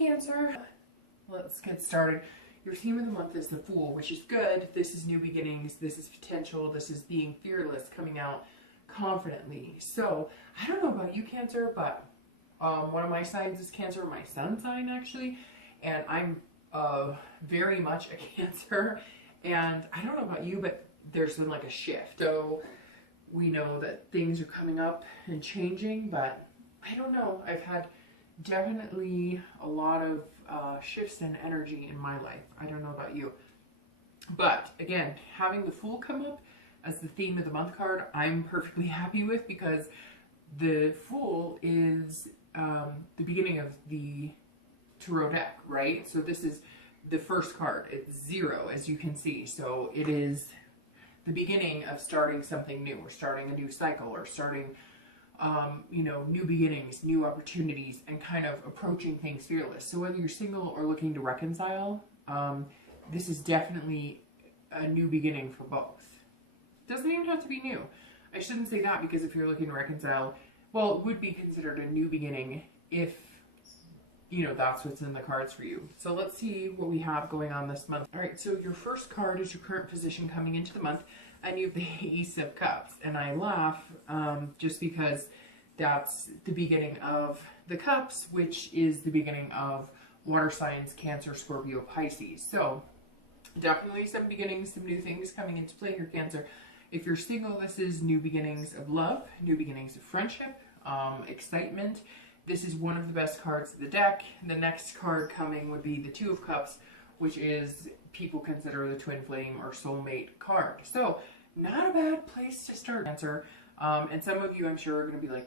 Cancer. Let's get started. Your theme of the month is the Fool, which is good. This is new beginnings. This is potential. This is being fearless, coming out confidently. So I don't know about you, Cancer, but one of my signs is Cancer, my sun sign actually, and I'm very much a Cancer. And I don't know about you, but there's been like a shift. So we know that things are coming up and changing, but I don't know. I've had definitely a lot of shifts in energy in my life. I don't know about you. But again, having the Fool come up as the theme of the month card, I'm perfectly happy with, because the Fool is the beginning of the tarot deck, right? So this is the first card. It's 0, as you can see. So it is the beginning of starting something new, or starting a new cycle, or starting you know, new beginnings, new opportunities, and kind of approaching things fearless. So whether you're single or looking to reconcile, this is definitely a new beginning for both. Doesn't even have to be new. I shouldn't say that, because if you're looking to reconcile, well, it would be considered a new beginning if, you know, that's what's in the cards for you. So let's see what we have going on this month. All right, so your first card is your current position coming into the month, and you have the Ace of Cups. And I laugh just because that's the beginning of the Cups, which is the beginning of water signs, Cancer, Scorpio, Pisces. So definitely some beginnings, some new things coming into play here, Cancer. If you're single, this is new beginnings of love, new beginnings of friendship, excitement. This is one of the best cards of the deck. The next card coming would be the Two of Cups, which is people consider the twin flame or soulmate card. So not a bad place to start, Cancer. And some of you, I'm sure, are going to be like,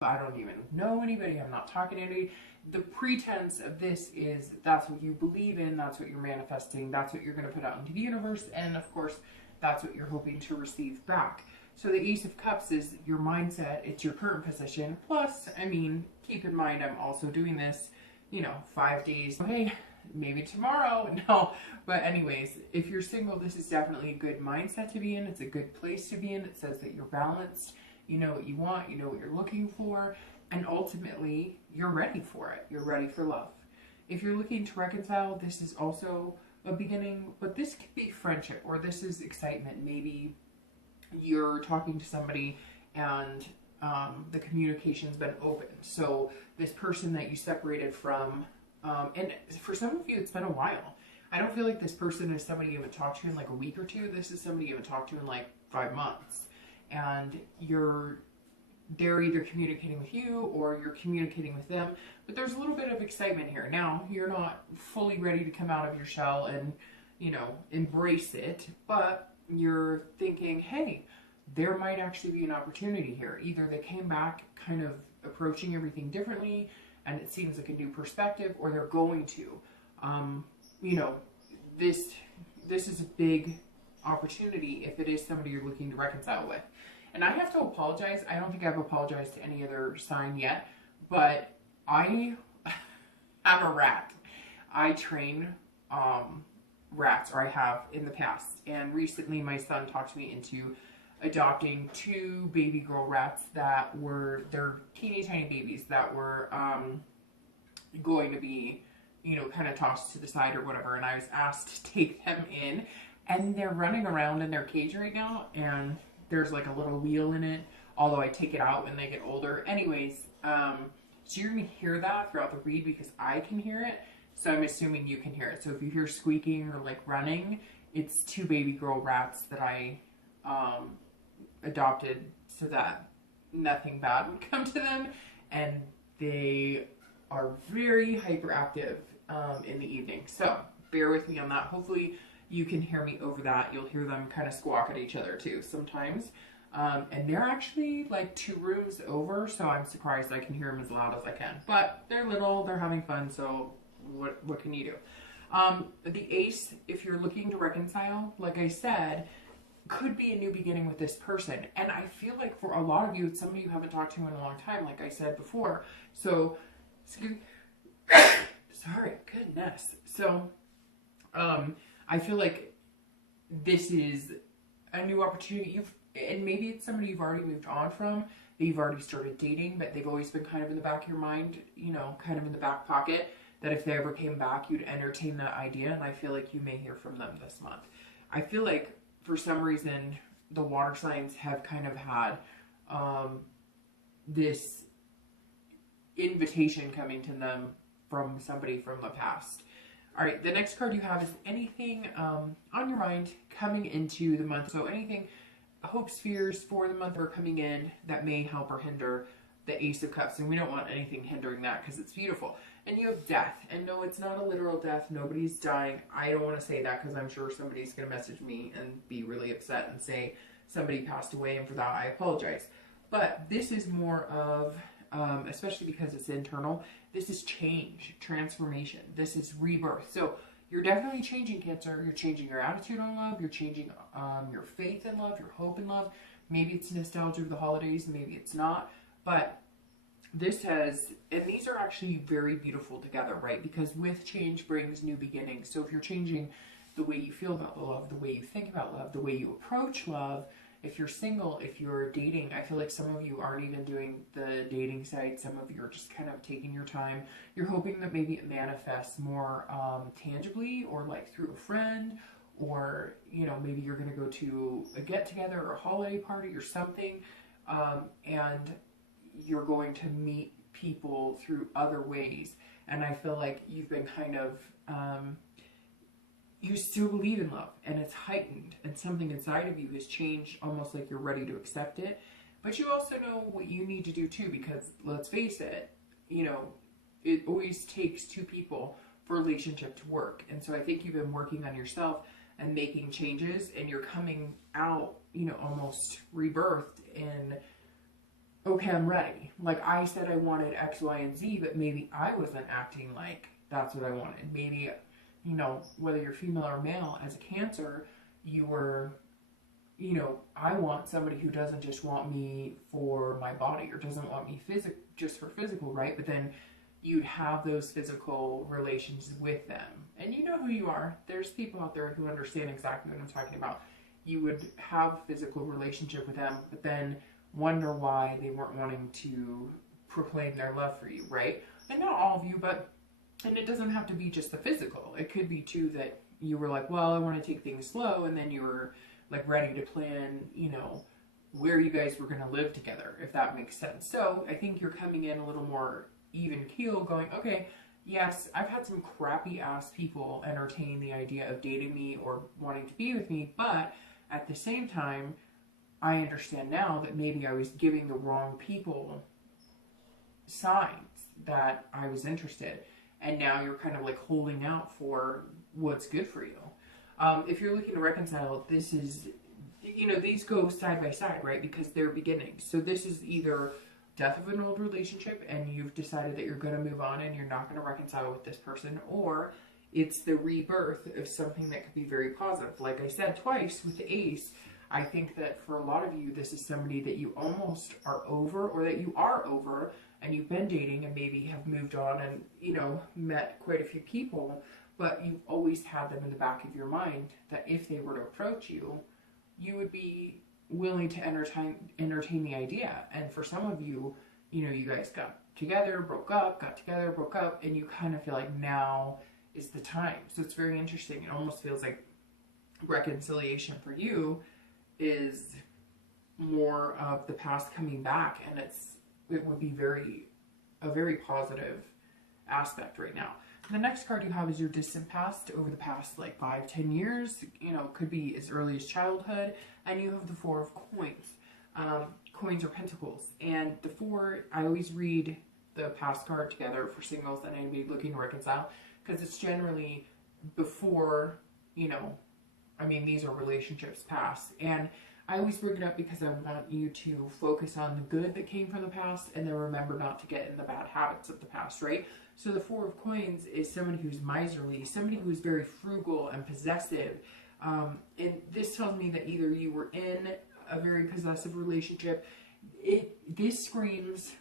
I don't even know anybody. I'm not talking to anybody. The pretense of this is that's what you believe in. That's what you're manifesting. That's what you're going to put out into the universe. And of course, that's what you're hoping to receive back. So the Ace of Cups is your mindset. It's your current position. Plus, I mean, keep in mind, I'm also doing this, you know, 5 days. Hey, maybe tomorrow. No, but anyways, if you're single, this is definitely a good mindset to be in. It's a good place to be in. It says that you're balanced. You know what you want. You know what you're looking for. And ultimately, you're ready for it. You're ready for love. If you're looking to reconcile, this is also a beginning, but this could be friendship, or this is excitement. Maybe you're talking to somebody and the communication's been open. So this person that you separated from, and for some of you, it's been a while. I don't feel like this person is somebody you haven't talked to in like a week or two. This is somebody you haven't talked to in like 5 months. And they're either communicating with you or you're communicating with them. But there's a little bit of excitement here. Now, you're not fully ready to come out of your shell and, you know, embrace it, but you're thinking, hey, there might actually be an opportunity here. Either they came back kind of approaching everything differently and it seems like a new perspective, or they're going to. You know, this is a big opportunity if it is somebody you're looking to reconcile with. And I have to apologize. I don't think I've apologized to any other sign yet, but I'm a rat. I train rats, or I have in the past. And recently my son talked me into adopting 2 baby girl rats that were, they're teeny tiny babies that were going to be, you know, kind of tossed to the side or whatever. And I was asked to take them in, and they're running around in their cage right now, and there's like a little wheel in it, although I take it out when they get older. Anyways, so you're gonna hear that throughout the read because I can hear it. So I'm assuming you can hear it. So if you hear squeaking or like running, it's 2 baby girl rats that I adopted so that nothing bad would come to them. And they are very hyperactive in the evening. So bear with me on that. Hopefully you can hear me over that. You'll hear them kind of squawk at each other too sometimes. And they're actually like 2 rooms over, so I'm surprised I can hear them as loud as I can. But they're little, they're having fun, so what can you do? The Ace, if you're looking to reconcile, like I said, could be a new beginning with this person. And I feel like for a lot of you, it's somebody you haven't talked to in a long time, like I said before. So, sorry, goodness. So, I feel like this is a new opportunity. And maybe it's somebody you've already moved on from, that you've already started dating, but they've always been kind of in the back of your mind, you know, kind of in the back pocket. that if they ever came back, you'd entertain that idea. And I feel like you may hear from them this month. I feel like for some reason, the water signs have kind of had this invitation coming to them from somebody from the past. All right, the next card you have is anything on your mind coming into the month. So anything, hopes, fears for the month are coming in that may help or hinder the Ace of Cups. And we don't want anything hindering that because it's beautiful. And you have death. And no, it's not a literal death. Nobody's dying. I don't want to say that because I'm sure somebody's going to message me and be really upset and say somebody passed away. And for that, I apologize. But this is more of, especially because it's internal, this is change, transformation. This is rebirth. So you're definitely changing, Cancer. You're changing your attitude on love. You're changing your faith in love, your hope in love. Maybe it's nostalgia of the holidays. Maybe it's not. But this has, and these are actually very beautiful together, right? Because with change brings new beginnings. So if you're changing the way you feel about love, the way you think about love, the way you approach love, if you're single, if you're dating, I feel like some of you aren't even doing the dating site. Some of you are just kind of taking your time. You're hoping that maybe it manifests more tangibly, or like through a friend, or, you know, maybe you're going to go to a get-together or a holiday party or something, and you're going to meet people through other ways. And I feel like you've been kind of... you still believe in love, and it's heightened, and something inside of you has changed, almost like you're ready to accept it. But you also know what you need to do too, because let's face it, you know, it always takes two people for a relationship to work. And so I think you've been working on yourself and making changes, and you're coming out, you know, almost rebirthed in, okay, I'm ready. Like I said I wanted X, Y, and Z, but maybe I wasn't acting like that's what I wanted. Maybe, you know, whether you're female or male, as a Cancer, you were, you know, I want somebody who doesn't just want me for my body, or doesn't want me just for physical, right? But then you'd have those physical relations with them. And you know who you are. There's people out there who understand exactly what I'm talking about. You would have physical relationship with them, but then wonder why they weren't wanting to proclaim their love for you, right? And not all of you, but... and it doesn't have to be just the physical. It could be too that you were like, well, I want to take things slow. And then you were like ready to plan, you know, where you guys were going to live together, if that makes sense. So I think you're coming in a little more even keel, going, okay, yes, I've had some crappy ass people entertain the idea of dating me or wanting to be with me. But at the same time, I understand now that maybe I was giving the wrong people signs that I was interested. And now you're kind of like holding out for what's good for you. If you're looking to reconcile, this is, you know, these go side by side, right? Because they're beginnings. So this is either death of an old relationship and you've decided that you're going to move on and you're not going to reconcile with this person, or it's the rebirth of something that could be very positive. Like I said twice with the Ace, I think that for a lot of you, this is somebody that you almost are over, or that you are over, and you've been dating and maybe have moved on and, you know, met quite a few people, but you've always had them in the back of your mind that if they were to approach you, you would be willing to entertain the idea. And for some of you, you know, you guys got together, broke up, got together, broke up, and you kind of feel like now is the time. So it's very interesting. It almost feels like reconciliation for you is more of the past coming back, and it would be a very positive aspect right now. The next card you have is your distant past, over the past like 5-10 years, you know, could be as early as childhood. And you have the Four of Coins. Coins are pentacles. And the four, I always read the past card together for singles and anybody looking to reconcile, because it's generally before, you know, I mean, these are relationships past. And I always bring it up because I want you to focus on the good that came from the past, and then remember not to get in the bad habits of the past, right? So the Four of Coins is somebody who's miserly, somebody who's very frugal and possessive. And this tells me that either you were in a very possessive relationship. This screams,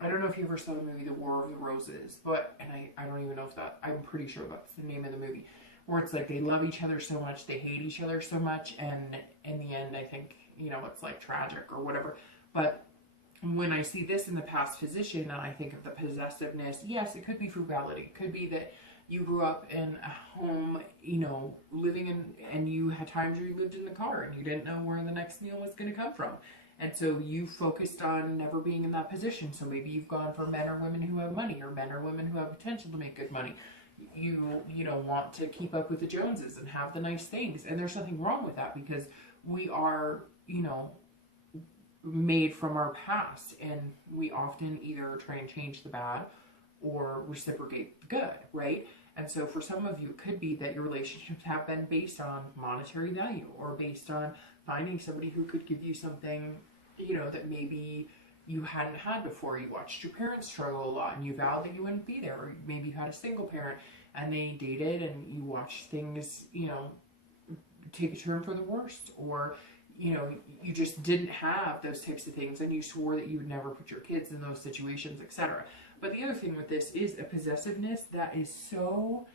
I don't know if you ever saw the movie The War of the Roses, but, and I don't even know if I'm pretty sure that's the name of the movie, where it's like they love each other so much, they hate each other so much, and in the end, I think, you know, it's like tragic or whatever. But when I see this in the past position and I think of the possessiveness, yes, it could be frugality. It could be that you grew up in a home, you know, living in, and you had times where you lived in the car and you didn't know where the next meal was going to come from. And so you focused on never being in that position. So maybe you've gone for men or women who have money, or men or women who have potential to make good money. You know, want to keep up with the Joneses and have the nice things. And there's nothing wrong with that, because we are, you know, made from our past, and we often either try and change the bad or reciprocate the good, right? And so for some of you, it could be that your relationships have been based on monetary value, or based on finding somebody who could give you something, you know, that maybe you hadn't had before. You watched your parents struggle a lot and you vowed that you wouldn't be there. Or maybe you had a single parent and they dated and you watched things, you know, take a turn for the worst. Or, you know, you just didn't have those types of things and you swore that you would never put your kids in those situations, etc. But the other thing with this is a possessiveness that is so,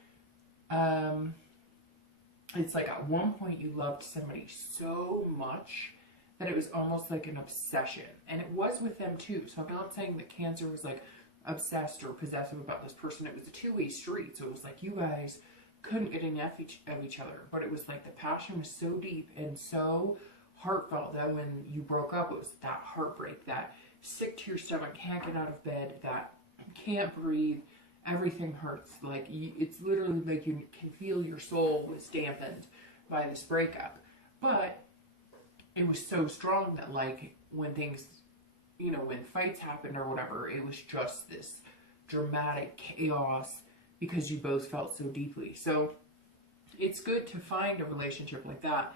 it's like at one point you loved somebody so much that it was almost like an obsession. And it was with them too. So I'm not saying that Cancer was like obsessed or possessive about this person. It was a two-way street. So it was like you guys couldn't get enough of each other. But it was like the passion was so deep and so heartfelt that when you broke up, it was that heartbreak, that sick to your stomach, can't get out of bed, that can't breathe, everything hurts. Like it's literally like you can feel your soul was dampened by this breakup. But it was so strong that like when things, you know, when fights happened or whatever, it was just this dramatic chaos because you both felt so deeply. So it's good to find a relationship like that,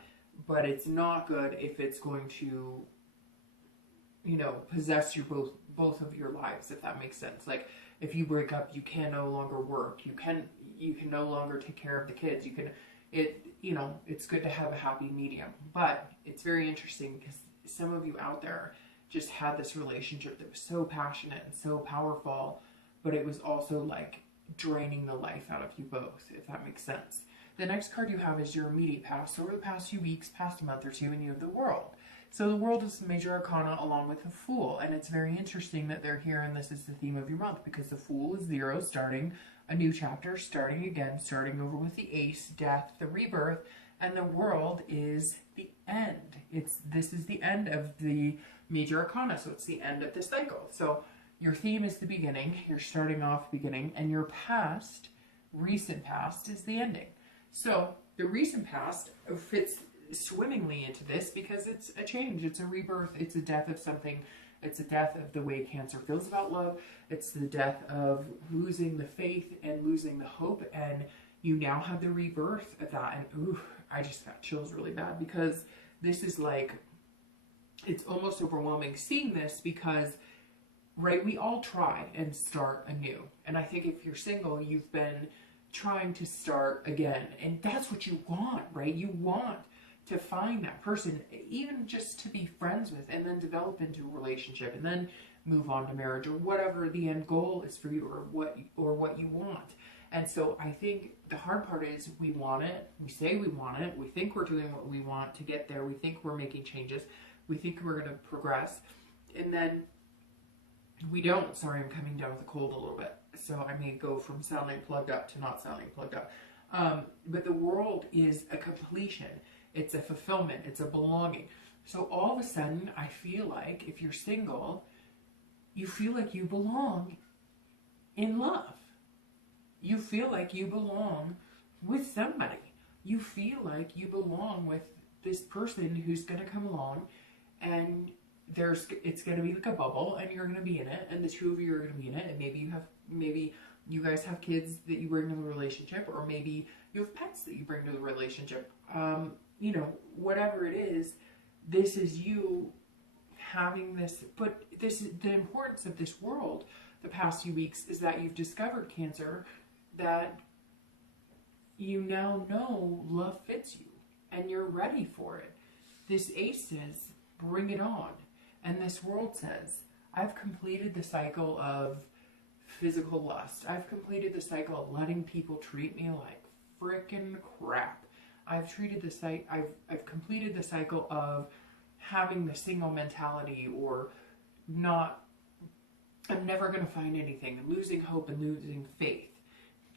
but it's not good if it's going to, you know, possess your both of your lives, if that makes sense. Like if you break up, you can no longer work. You can no longer take care of the kids. You know, it's good to have a happy medium. But it's very interesting because some of you out there just had this relationship that was so passionate and so powerful, but it was also like draining the life out of you both, if that makes sense. The next card you have is your immediate past. So over the past few weeks, past a month or two, and you have the World. So the World is the major arcana along with the Fool. And it's very interesting that they're here, and this is the theme of your month, because the Fool is 0, starting a new chapter, starting again, starting over with the Ace, death, the rebirth, and the World is the end. This is the end of the major arcana, so it's the end of the cycle. So your theme is the beginning, you're starting off beginning, and your past, recent past, is the ending. So the recent past fits swimmingly into this because it's a change, it's a rebirth, it's a death of something, it's a death of the way Cancer feels about love, it's the death of losing the faith and losing the hope, and you now have the rebirth of that. And ooh, I just got chills really bad because this is like, it's almost overwhelming seeing this because, right, we all try and start anew. And I think if you're single, you've been trying to start again, and that's what you want, right? You want to find that person, even just to be friends with, and then develop into a relationship, and then move on to marriage, or whatever the end goal is for you, or what you want. And so I think the hard part is we want it, we say we want it, we think we're doing what we want to get there, we think we're making changes, we think we're going to progress, and then we don't. Sorry, I'm coming down with a cold a little bit, so I may go from sounding plugged up to not sounding plugged up. But the World is a completion. It's a fulfillment. It's a belonging. So all of a sudden, I feel like if you're single, you feel like you belong in love. You feel like you belong with somebody. You feel like you belong with this person who's going to come along, and it's going to be like a bubble, and you're going to be in it, and the two of you are going to be in it, and maybe you guys have kids that you bring to the relationship, or maybe you have pets that you bring to the relationship. You know, whatever it is, this is you having this, but this is the importance of this World the past few weeks is that you've discovered, Cancer, that you now know love fits you and you're ready for it. This Ace says, bring it on. And this World says, I've completed the cycle of physical lust. I've completed the cycle of letting people treat me like frickin' crap. I've completed the cycle of having the single mentality, or I'm never going to find anything. I'm losing hope and losing faith.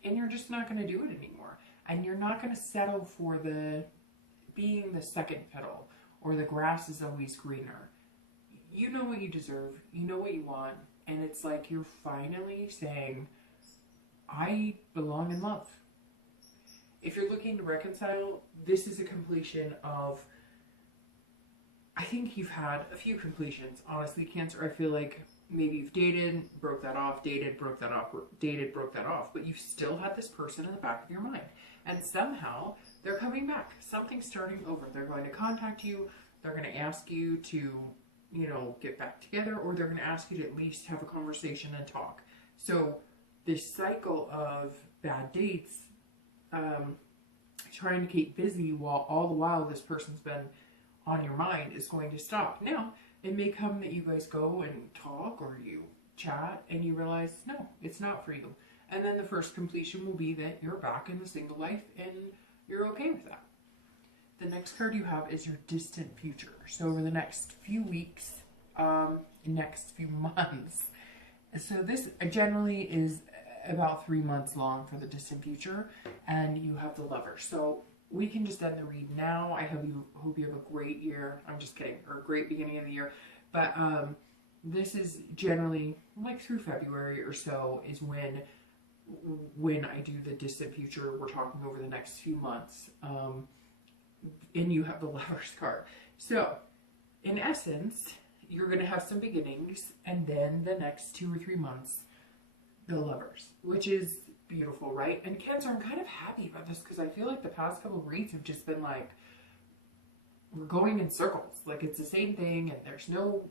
And you're just not going to do it anymore. And you're not going to settle for being the second fiddle or the grass is always greener. You know what you deserve. You know what you want. And it's like you're finally saying, I belong in love. If you're looking to reconcile, this is a completion of, I think you've had a few completions. Honestly, Cancer, I feel like maybe you've dated, broke that off, dated, broke that off, dated, broke that off, but you've still had this person in the back of your mind. And somehow they're coming back. Something's starting over. They're going to contact you. They're going to ask you to, get back together, or they're going to ask you to at least have a conversation and talk. So this cycle of bad dates, trying to keep busy all the while this person's been on your mind, is going to stop. Now, it may come that you guys go and talk or you chat and you realize, no, it's not for you. And then the first completion will be that you're back in the single life and you're okay with that. The next card you have is your distant future. So over the next few weeks, next few months. So this generally is about 3 months long for the distant future, and you have the Lover. So we can just end the read now. I hope you have a great year. I'm just kidding, or a great beginning of the year. But this is generally like through February or so is when I do the distant future. We're talking over the next few months, and you have the Lover's card. So in essence, you're going to have some beginnings, and then the next 2 or 3 months, the Lovers, which is beautiful, right? And Cancer, I'm kind of happy about this because I feel like the past couple of reads have just been like, we're going in circles. Like it's the same thing, and there's no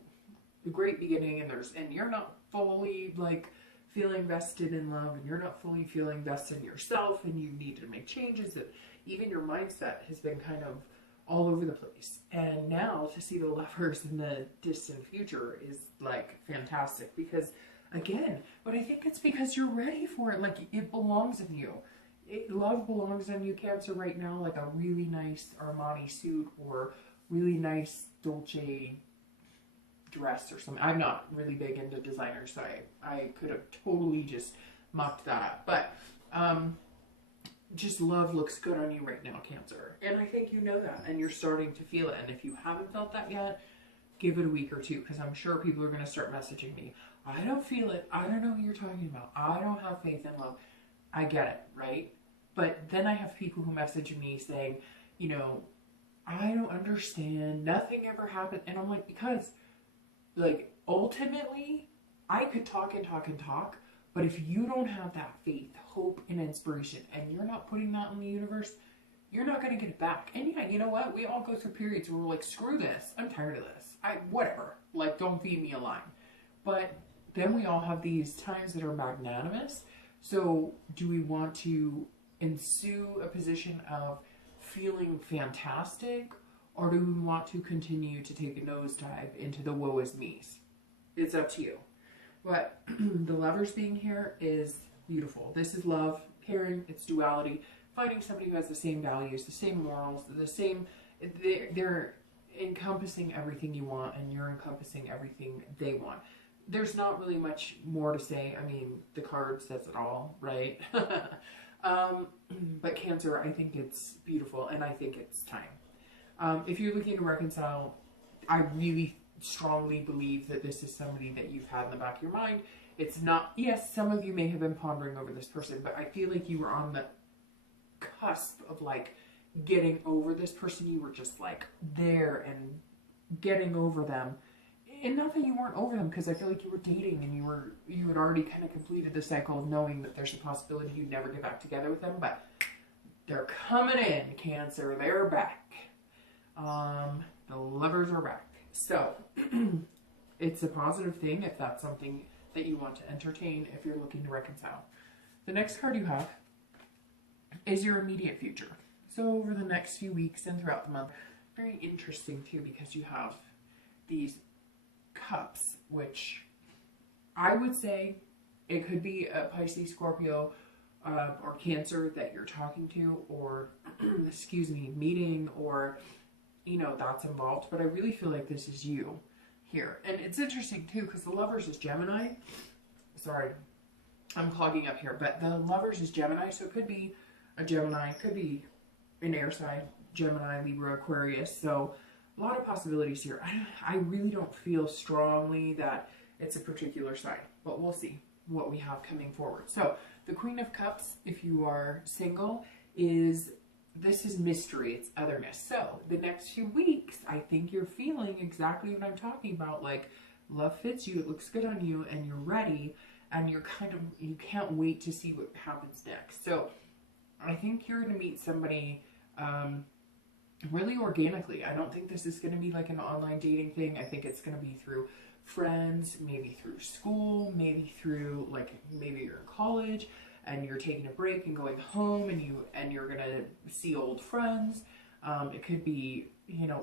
great beginning, and you're not fully like feeling vested in love, and you're not fully feeling vested in yourself, and you need to make changes. That even your mindset has been kind of all over the place. And now to see the Lovers in the distant future is like fantastic, because again, but I think it's because you're ready for it. Like it belongs in you. Love belongs in you, Cancer, right now. Like a really nice Armani suit or really nice Dolce dress or something. I'm not really big into designers, so I could have totally just mocked that up. But just love looks good on you right now, Cancer. And I think you know that, and you're starting to feel it. And if you haven't felt that yet, give it a week or two, because I'm sure people are going to start messaging me. I don't feel it. I don't know what you're talking about. I don't have faith in love. I get it, right? But then I have people who message me saying, I don't understand. Nothing ever happened. And I'm like, because, like, ultimately, I could talk and talk and talk, but if you don't have that faith, hope, and inspiration, and you're not putting that in the universe, you're not going to get it back. And yeah, you know what? We all go through periods where we're like, screw this. I'm tired of this. Whatever. Like, don't feed me a line. But then we all have these times that are magnanimous. So do we want to ensue a position of feeling fantastic, or do we want to continue to take a nosedive into the woe is me's? It's up to you. But the Lovers being here is beautiful. This is love, caring, it's duality, finding somebody who has the same values, the same morals, they're encompassing everything you want, and you're encompassing everything they want. There's not really much more to say. I mean, the card says it all, right? But Cancer, I think it's beautiful, and I think it's time. If you're looking to reconcile, I really strongly believe that this is somebody that you've had in the back of your mind. It's not, yes, some of you may have been pondering over this person, but I feel like you were on the cusp of like getting over this person. You were just like there and getting over them. And not that you weren't over them, because I feel like you were dating and you had already kind of completed the cycle of knowing that there's a possibility you'd never get back together with them, but they're coming in, Cancer. They're back. The Lovers are back. So it's a positive thing if that's something that you want to entertain, if you're looking to reconcile. The next card you have is your immediate future. So over the next few weeks and throughout the month, very interesting too, because you have these cups, which I would say it could be a Pisces, Scorpio, or Cancer that you're talking to, or meeting, or that's involved. But I really feel like this is you here. And it's interesting too, because the Lovers is Gemini. Sorry, I'm clogging up here, but the Lovers is Gemini, so it could be a Gemini, could be an air sign, Gemini, Libra, Aquarius. So a lot of possibilities here. I really don't feel strongly that it's a particular sign, but we'll see what we have coming forward. So the Queen of Cups, if you are single, this is mystery, it's otherness. So the next few weeks, I think you're feeling exactly what I'm talking about. Like, love fits you, it looks good on you, and you're ready, and you can't wait to see what happens next. So I think you're going to meet somebody really organically. I don't think this is going to be like an online dating thing. I think it's going to be through friends, maybe through school, maybe through, like, maybe you're in college and you're taking a break and going home, and you're going to see old friends. It could be,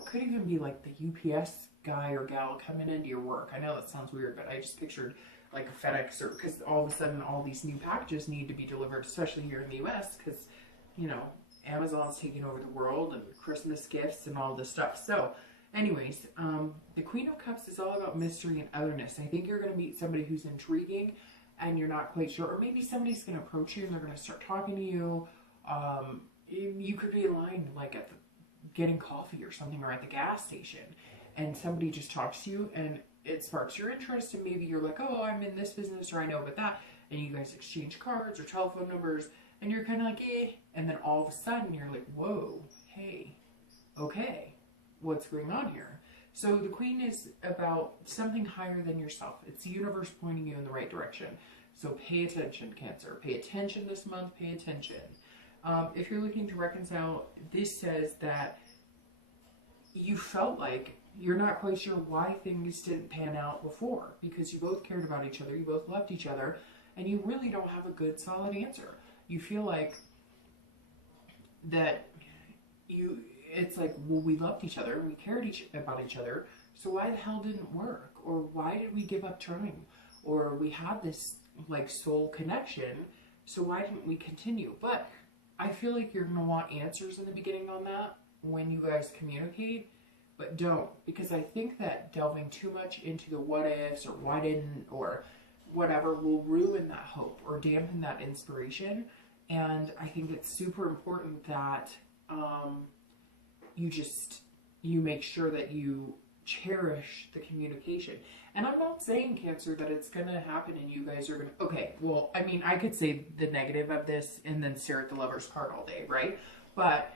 could even be like the UPS guy or gal coming into your work. I know that sounds weird, but I just pictured like a FedEx, or because all of a sudden all these new packages need to be delivered, especially here in the US, because, Amazon's taking over the world, and Christmas gifts and all this stuff. So anyways, the Queen of Cups is all about mystery and otherness. I think you're going to meet somebody who's intriguing and you're not quite sure, or maybe somebody's going to approach you and they're going to start talking to you. You could be in line, like at getting coffee or something, or at the gas station, and somebody just talks to you and it sparks your interest, and maybe you're like, oh, I'm in this business, or I know about that, and you guys exchange cards or telephone numbers, and you're kind of like, eh, and then all of a sudden you're like, whoa, hey, okay, what's going on here? So the Queen is about something higher than yourself. It's the universe pointing you in the right direction. So pay attention, Cancer. Pay attention this month. Pay attention. If you're looking to reconcile, this says that you felt like you're not quite sure why things didn't pan out before, because you both cared about each other, you both loved each other, and you really don't have a good, solid answer. You feel like that it's like, well, we loved each other, we cared about each other, so why the hell didn't it work? Or why did we give up trying? Or we had this like soul connection, so why didn't we continue? But I feel like you're going to want answers in the beginning on that when you guys communicate, but don't, because I think that delving too much into the what ifs or why didn't or whatever will ruin that hope or dampen that inspiration. And I think it's super important that you make sure that you cherish the communication. And I'm not saying, Cancer, that it's going to happen and you guys are going to, okay, well, I mean, I could say the negative of this and then stare at the Lover's card all day, right? But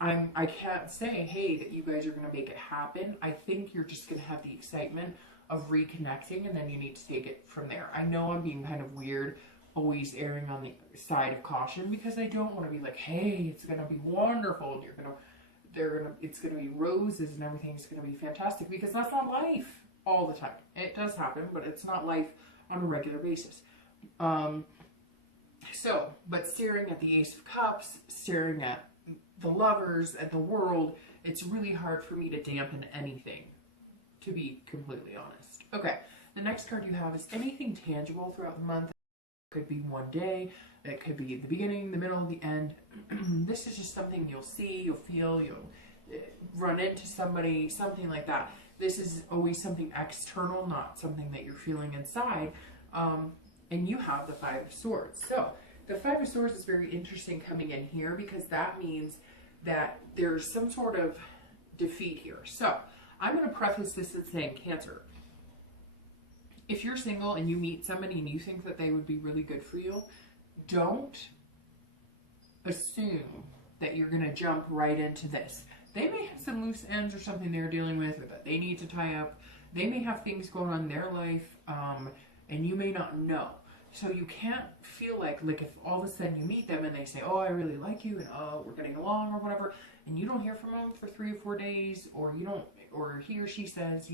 I can't say, hey, that you guys are going to make it happen. I think you're just going to have the excitement of reconnecting, and then you need to take it from there. I know I'm being kind of weird, always erring on the side of caution, because I don't want to be like, hey, it's going to be wonderful, and it's going to be roses and everything's going to be fantastic, because that's not life all the time. It does happen, but it's not life on a regular basis. But staring at the Ace of Cups, staring at the Lovers, at the world, it's really hard for me to dampen anything, to be completely honest. Okay, the next card you have is anything tangible throughout the month. It could be one day, it could be the beginning, the middle, the end. This is just something you'll see, you'll feel, you'll run into somebody, something like that. This is always something external, not something that you're feeling inside. And you have the Five of Swords. So the Five of Swords is very interesting coming in here, because that means that there's some sort of defeat here. So I'm going to preface this with saying, Cancer, if you're single and you meet somebody and you think that they would be really good for you, don't assume that you're going to jump right into this. They may have some loose ends or something they're dealing with, or that they need to tie up. They may have things going on in their life, and you may not know. So you can't feel like if all of a sudden you meet them and they say, oh, I really like you, and oh, we're getting along or whatever, and you don't hear from them for 3 or 4 days, or he or she says,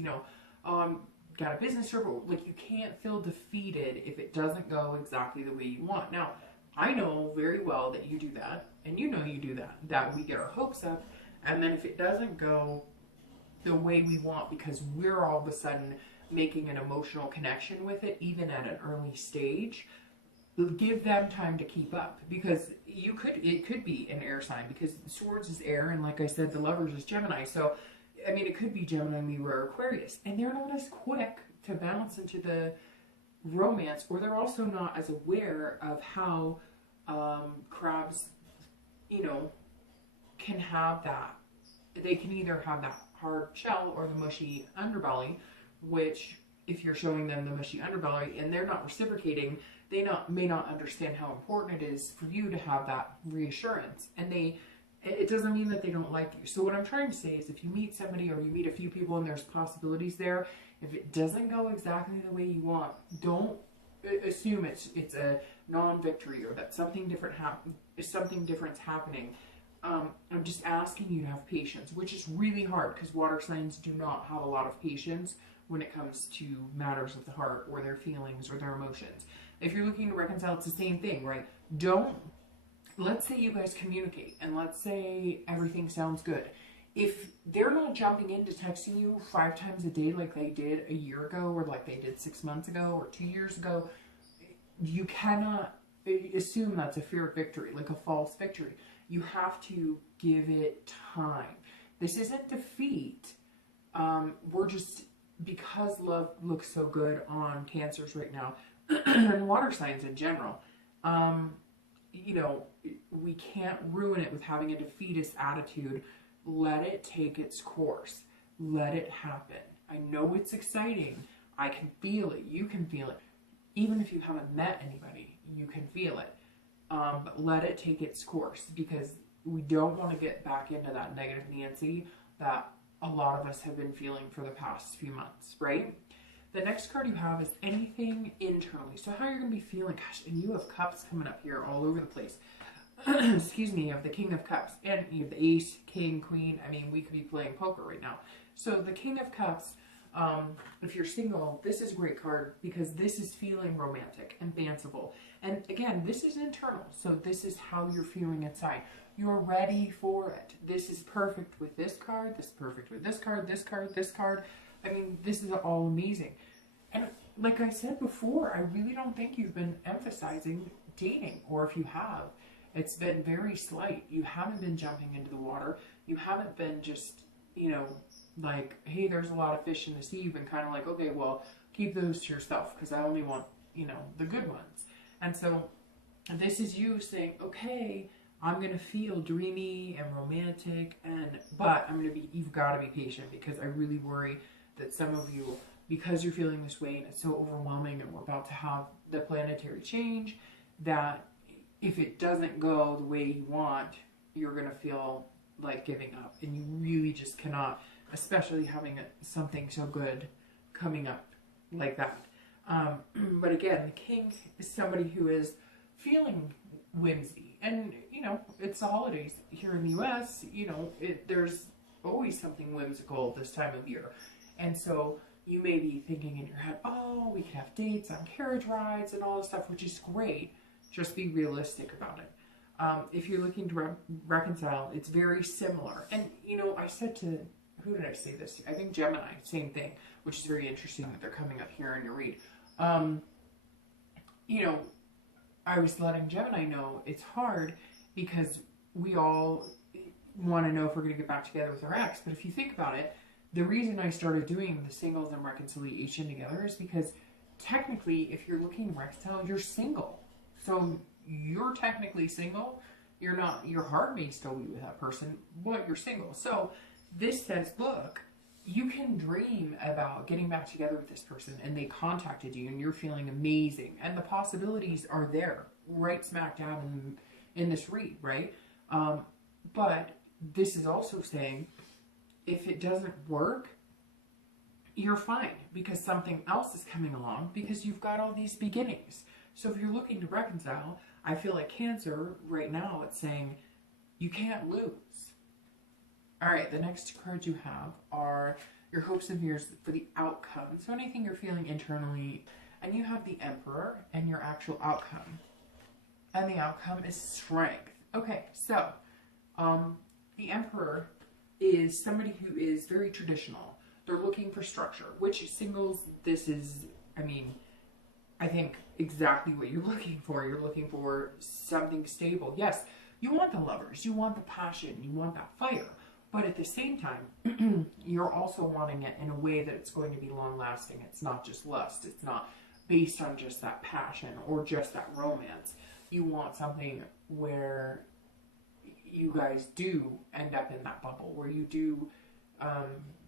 oh, got a business trip, like, you can't feel defeated if it doesn't go exactly the way you want. Now, I know very well that you do that, and you do that we get our hopes up, and then if it doesn't go the way we want because we're all of a sudden making an emotional connection with it, even at an early stage, give them time to keep up, because it could be an air sign, because Swords is air, and like I said, the Lovers is Gemini. So I mean, it could be Gemini, Libra, or Aquarius, and they're not as quick to bounce into the romance, or they're also not as aware of how crabs, you know, can have that. They can either have that hard shell or the mushy underbelly, which if you're showing them the mushy underbelly and they're not reciprocating, they may not understand how important it is for you to have that reassurance. And it doesn't mean that they don't like you. So what I'm trying to say is, if you meet somebody or you meet a few people and there's possibilities there, if it doesn't go exactly the way you want, don't assume it's a non-victory or that something different's happening. I'm just asking you to have patience, which is really hard because water signs do not have a lot of patience when it comes to matters of the heart or their feelings or their emotions. If you're looking to reconcile, it's the same thing, right? Let's say you guys communicate and let's say everything sounds good. If they're not jumping into texting you 5 times a day like they did a year ago or like they did 6 months ago or 2 years ago, you cannot assume that's a fear of victory, like a false victory. You have to give it time. This isn't defeat. We're just, because love looks so good on Cancers right now, and water signs in general, you know, we can't ruin it with having a defeatist attitude. Let it take its course. Let it happen. I know it's exciting. I can feel it. You can feel it. Even if you haven't met anybody, you can feel it. But let it take its course, because we don't want to get back into that negative Nancy that a lot of us have been feeling for the past few months, right? The next card you have is anything internally. So how you're going to be feeling, gosh, and you have cups coming up here all over the place. Excuse me, you have the King of Cups, and you have the Ace, King, Queen. I mean, we could be playing poker right now. So the King of Cups, if you're single, this is a great card because this is feeling romantic and fanciful. And again, this is internal. So this is how you're feeling inside. You're ready for it. This is perfect with this card. This is perfect with this card, this card, this card. I mean, this is all amazing. And like I said before, I really don't think you've been emphasizing dating, or if you have, it's been very slight. You haven't been jumping into the water. You haven't been just, you know, like, hey, there's a lot of fish in the sea. You've been kind of like, okay, well, keep those to yourself because I only want, you know, the good ones. And so this is you saying, okay, I'm going to feel dreamy and romantic, but you've got to be patient, because I really worry that some of you, because you're feeling this way and it's so overwhelming and we're about to have the planetary change, that if it doesn't go the way you want, you're going to feel like giving up, and you really just cannot, especially having something so good coming up like that. But again, the King is somebody who is feeling whimsy, and you know, it's the holidays here in the US, you know, there's always something whimsical this time of year. And so you may be thinking in your head, oh, we could have dates on carriage rides and all this stuff, which is great. Just be realistic about it. If you're looking to reconcile, it's very similar. And, you know, I said to, who did I say this to? I think Gemini, same thing, which is very interesting that they're coming up here in your read. You know, I was letting Gemini know it's hard because we all want to know if we're going to get back together with our ex. But if you think about it, the reason I started doing the singles and reconciliation together is because technically, if you're looking to reconcile, you're single. So you're technically single. You're not, your heart may still be with that person, but you're single. So this says, look, you can dream about getting back together with this person, and they contacted you and you're feeling amazing. And the possibilities are there, right smack dab in this read, right? But this is also saying, if it doesn't work, you're fine, because something else is coming along, because you've got all these beginnings. So if you're looking to reconcile, I feel like Cancer right now, it's saying you can't lose. All right, the next cards you have are your hopes and fears for the outcome. So anything you're feeling internally, and you have the Emperor and your actual outcome. And the outcome is strength. Okay, so the Emperor is somebody who is very traditional. They're looking for structure, which singles, this is, I mean, I think exactly what you're looking for. You're looking for something stable. Yes, you want the lovers, you want the passion, you want that fire. But at the same time, you're also wanting it in a way that it's going to be long lasting. It's not just lust. It's not based on just that passion or just that romance. You want something where you guys do end up in that bubble, where you do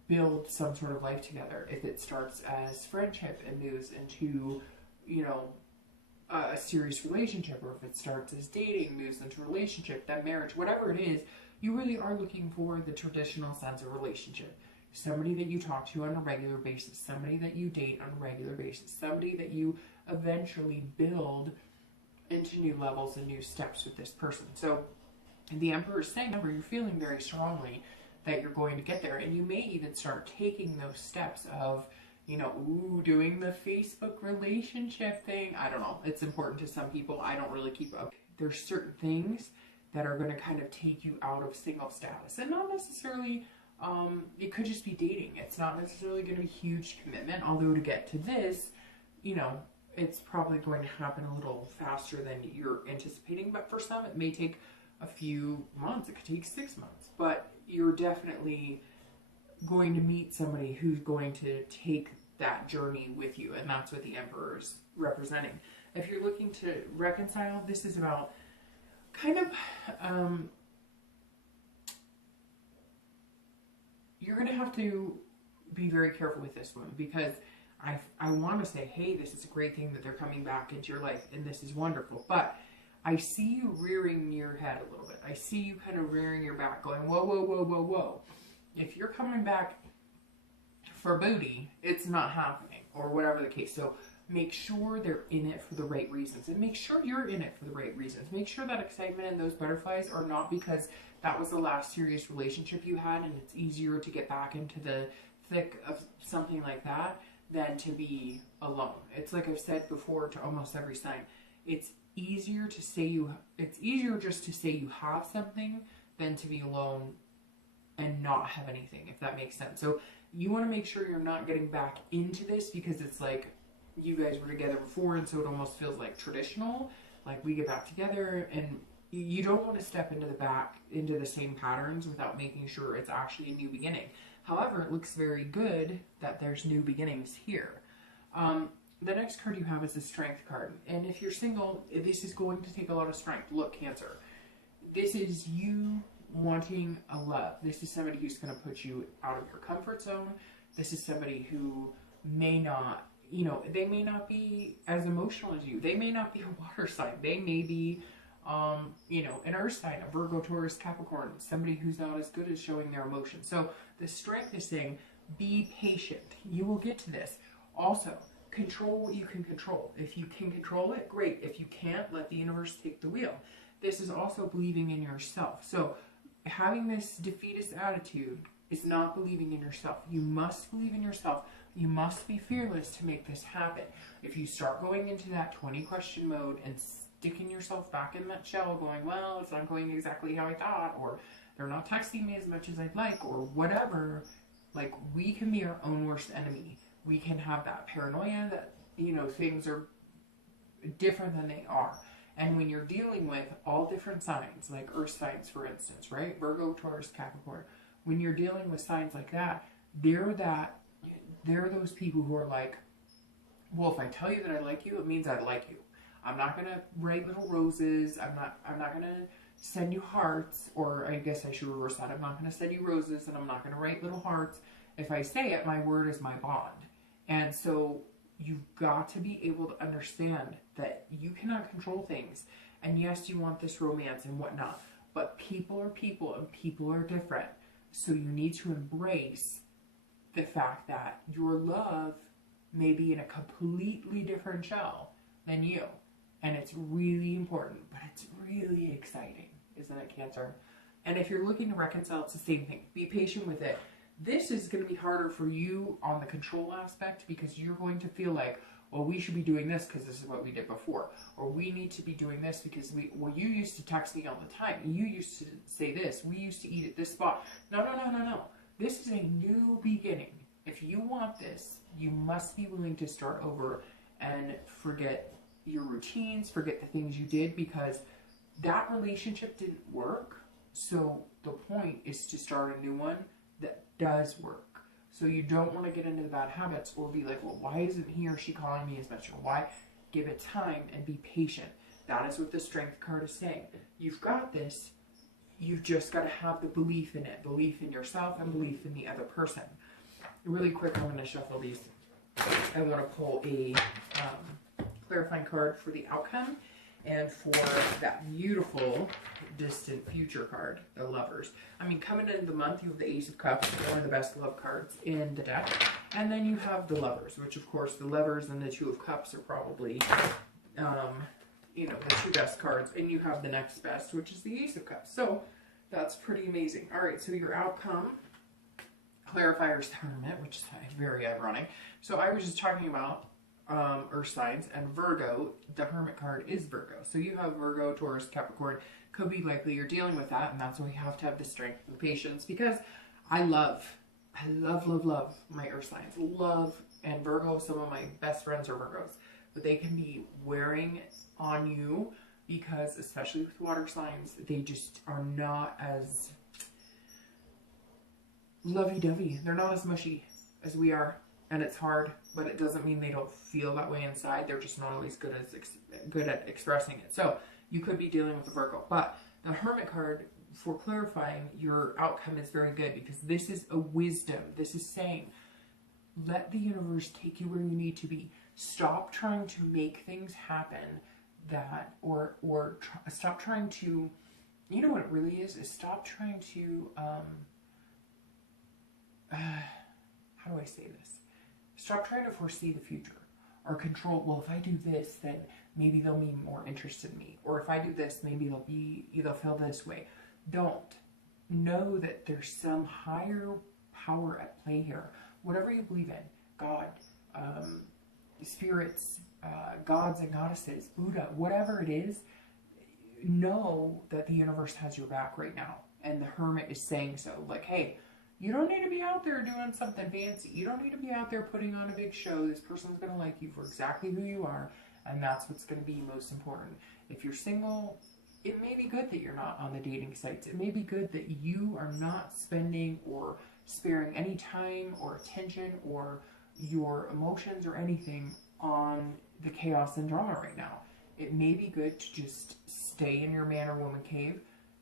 build some sort of life together. If it starts as friendship and moves into, you know, a serious relationship, or if it starts as dating, moves into relationship, then marriage, whatever it is, you really are looking for the traditional sense of relationship. Somebody that you talk to on a regular basis, somebody that you date on a regular basis, somebody that you eventually build into new levels and new steps with this person. So the Emperor is saying, remember, you're feeling very strongly that you're going to get there, and you may even start taking those steps of, you know, doing the Facebook relationship thing. I don't know. It's important to some people. I don't really keep up. There's certain things that are going to kind of take you out of single status, and not necessarily, it could just be dating. It's not necessarily going to be huge commitment, although to get to this, you know, it's probably going to happen a little faster than you're anticipating, but for some it may take a few months. It could take 6 months, but you're definitely going to meet somebody who's going to take that journey with you, and that's what the Emperor is representing. If you're looking to reconcile, this is about kind of, you're going to have to be very careful with this one, because I want to say, hey, this is a great thing that they're coming back into your life, and this is wonderful, but I see you rearing your head a little bit. I see you kind of rearing your back, going, whoa, whoa, whoa, whoa, whoa. If you're coming back for booty, it's not happening, or whatever the case. So make sure they're in it for the right reasons, and make sure you're in it for the right reasons. Make sure that excitement and those butterflies are not because that was the last serious relationship you had and it's easier to get back into the thick of something like that than to be alone. It's like I've said before to almost every sign. It's easier just to say you have something than to be alone and not have anything, if that makes sense. So you want to make sure you're not getting back into this because it's like you guys were together before, and so it almost feels like traditional, like we get back together, and you don't want to step into the same patterns without making sure it's actually a new beginning. However, it looks very good that there's new beginnings here. The next card you have is the Strength card. And if you're single, this is going to take a lot of strength. Look, Cancer. This is you wanting a love. This is somebody who's going to put you out of your comfort zone. This is somebody who may not, you know, they may not be as emotional as you. They may not be a water sign. They may be, you know, an earth sign, a Virgo, Taurus, Capricorn, somebody who's not as good at showing their emotions. So the Strength is saying, be patient. You will get to this. Also, control what you can control. If you can control it, great. If you can't, let the universe take the wheel. This is also believing in yourself. So having this defeatist attitude is not believing in yourself. You must believe in yourself. You must be fearless to make this happen. If you start going into that 20 question mode and sticking yourself back in that shell going, well, it's not going exactly how I thought, or they're not texting me as much as I'd like, or whatever, like, we can be our own worst enemy. We can have that paranoia that, you know, things are different than they are. And when you're dealing with all different signs, like earth signs, for instance, right? Virgo, Taurus, Capricorn. When you're dealing with signs like that, they're those people who are like, well, if I tell you that I like you, it means I like you. I'm not going to write little roses. I'm not going to send you hearts, or I guess I should reverse that. I'm not going to send you roses, and I'm not going to write little hearts. If I say it, my word is my bond. And so you've got to be able to understand that you cannot control things. And yes, you want this romance and whatnot, but people are people and people are different. So you need to embrace the fact that your love may be in a completely different shell than you. And it's really important, but it's really exciting, isn't it, Cancer? And if you're looking to reconcile, it's the same thing. Be patient with it. This is going to be harder for you on the control aspect, because you're going to feel like, well, we should be doing this because this is what we did before. Or we need to be doing this because you used to text me all the time. You used to say this. We used to eat at this spot. No. This is a new beginning. If you want this, you must be willing to start over and forget your routines, forget the things you did, because that relationship didn't work. So the point is to start a new one that does work. So you don't want to get into the bad habits or be like, well, why isn't he or she calling me as much? Or why? Give it time and be patient. That is what the strength card is saying. You've got this. You've just got to have the belief in it. Belief in yourself and belief in the other person. Really quick, I'm going to shuffle these. I want to pull a clarifying card for the outcome and for that beautiful distant future card, the Lovers. I mean, coming into the month, you have the Ace of Cups, one of the best love cards in the deck. And then you have the Lovers, which of course the Lovers and the Two of Cups are probably, you know, the two best cards. And you have the next best, which is the Ace of Cups. So that's pretty amazing. All right, so your outcome, Clarifier's Hermit, which is very ironic. So I was just talking about earth signs, and Virgo, the Hermit card is Virgo. So you have Virgo, Taurus, Capricorn. Could be likely you're dealing with that, and that's why we have to have the strength and patience, because I love my earth signs. And Virgo, some of my best friends are Virgos, but they can be wearing on you because, especially with water signs, they just are not as lovey-dovey. They're not as mushy as we are. And it's hard, but it doesn't mean they don't feel that way inside. They're just not always good at expressing it. So you could be dealing with a Virgo. But the Hermit card, for clarifying, your outcome is very good, because this is a wisdom. This is saying, let the universe take you where you need to be. Stop trying to make things happen that, or stop trying to, you know what it really is stop trying to, how do I say this? Stop trying to foresee the future or control. Well, if I do this, then maybe they'll be more interested in me. Or if I do this, maybe they'll feel this way. Don't. Know that there's some higher power at play here. Whatever you believe in, God, spirits, gods and goddesses, Buddha, whatever it is, know that the universe has your back right now. And the Hermit is saying so. Like, hey, you don't need to be out there doing something fancy. You don't need to be out there putting on a big show. This person's going to like you for exactly who you are, and that's what's going to be most important. If you're single, it may be good that you're not on the dating sites. It may be good that you are not spending or sparing any time or attention or your emotions or anything on the chaos and drama right now. It may be good to just stay in your man or woman cave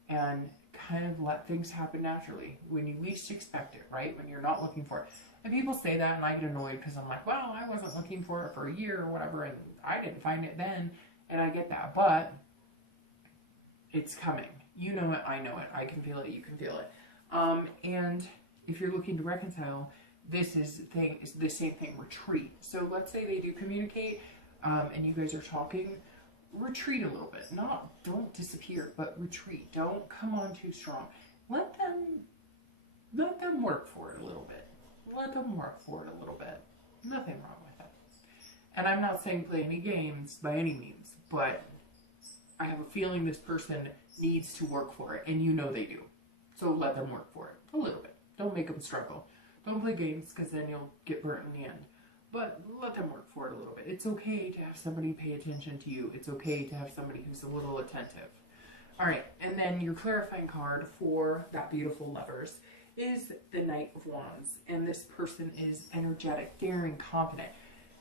and kind of let things happen naturally when you least expect it, right? When you're not looking for it. And people say that, and I get annoyed because I'm like, well, I wasn't looking for it for a year or whatever, and I didn't find it then, and I get that, but it's coming. You know it, I know it, I can feel it, you can feel it. And if you're looking to reconcile, this is the same thing, retreat. So let's say they do communicate, and you guys are talking, retreat a little bit. Don't disappear, but retreat. Don't come on too strong. Let them work for it a little bit. Let them work for it a little bit. Nothing wrong with it. And I'm not saying play any games by any means, but I have a feeling this person needs to work for it, and you know they do. So let them work for it a little bit. Don't make them struggle. Don't play games, because then you'll get burnt in the end. But let them work for it a little bit. It's okay to have somebody pay attention to you. It's okay to have somebody who's a little attentive. All right, and then your clarifying card for that beautiful Lovers is the Knight of Wands. And this person is energetic, daring, confident.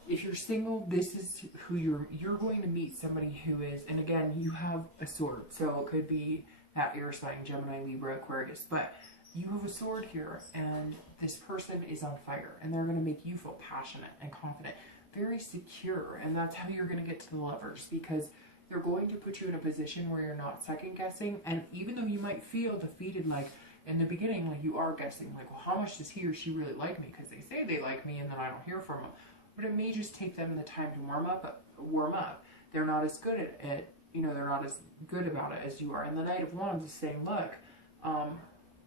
If you're single, this is who you're going to meet somebody who is, and again, you have a sword. So it could be that air sign, Gemini, Libra, Aquarius, but you have a sword here, and this person is on fire, and they're going to make you feel passionate and confident, very secure, and that's how you're going to get to the Lovers, because they're going to put you in a position where you're not second guessing, and even though you might feel defeated, like in the beginning, like you are guessing, like, well, how much does he or she really like me? Because they say they like me, and then I don't hear from them. But it may just take them the time to warm up. They're not as good at it, they're not as good about it as you are. And the Knight of Wands is saying, look,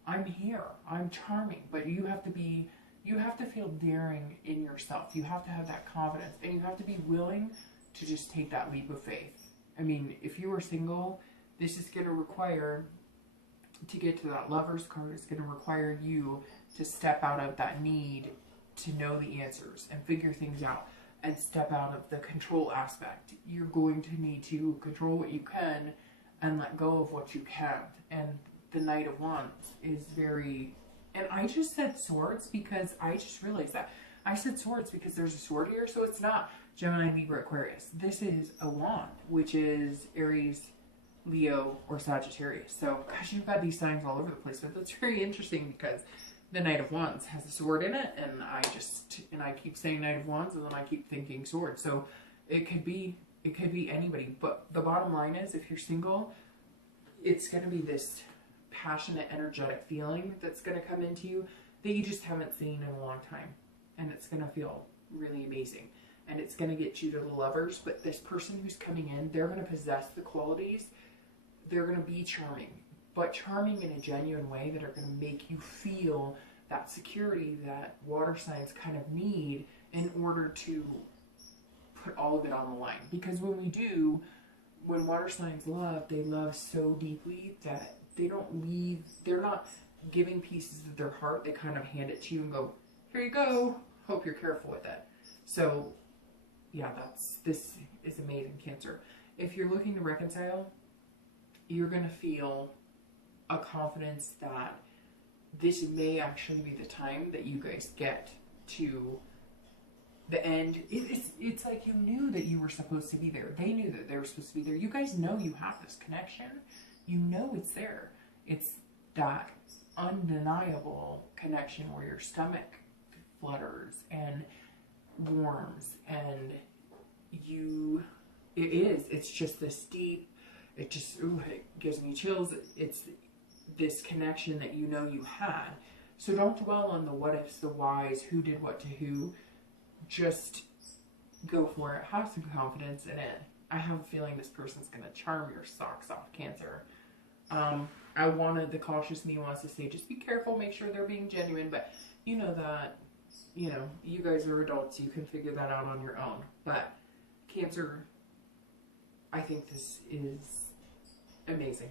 I'm here, I'm charming, but you have to feel daring in yourself. You have to have that confidence, and you have to be willing to just take that leap of faith. I mean, if you are single, this is going to require, to get to that Lovers card, it's going to require you to step out of that need to know the answers and figure things out, and step out of the control aspect. You're going to need to control what you can and let go of what you can't. And the Knight of Wands is very, and I just said swords because I just realized that. I said swords because there's a sword here, so it's not Gemini, Libra, Aquarius. This is a wand, which is Aries, Leo, or Sagittarius. So, gosh, you've got these signs all over the place, but that's very interesting because the Knight of Wands has a sword in it, and I keep saying Knight of Wands, and then I keep thinking sword. So it could be anybody. But the bottom line is, if you're single, it's going to be this passionate, energetic feeling that's going to come into you that you just haven't seen in a long time. And it's going to feel really amazing. And it's going to get you to the lovers. But this person who's coming in, they're going to possess the qualities. They're going to be charming. But charming in a genuine way that are going to make you feel that security that water signs kind of need in order to put all of it on the line. Because when water signs love, they love so deeply that they're not giving pieces of their heart. They kind of hand it to you and go, here you go. Hope you're careful with it. So, yeah, this is amazing, Cancer. If you're looking to reconcile, you're going to feel a confidence that this may actually be the time that you guys get to the end. It's like you knew that you were supposed to be there. They knew that they were supposed to be there. You guys know you have this connection. You know it's there. It's that undeniable connection where your stomach flutters and warms, and it's just this deep, it gives me chills. It's this connection that you know you had. So don't dwell on the what ifs, the whys, who did what to who. Just go for it. Have some confidence in it. I have a feeling this person's going to charm your socks off, Cancer. The cautious me wants to say, just be careful, make sure they're being genuine, but you know that, you guys are adults, you can figure that out on your own. But Cancer, I think this is amazing.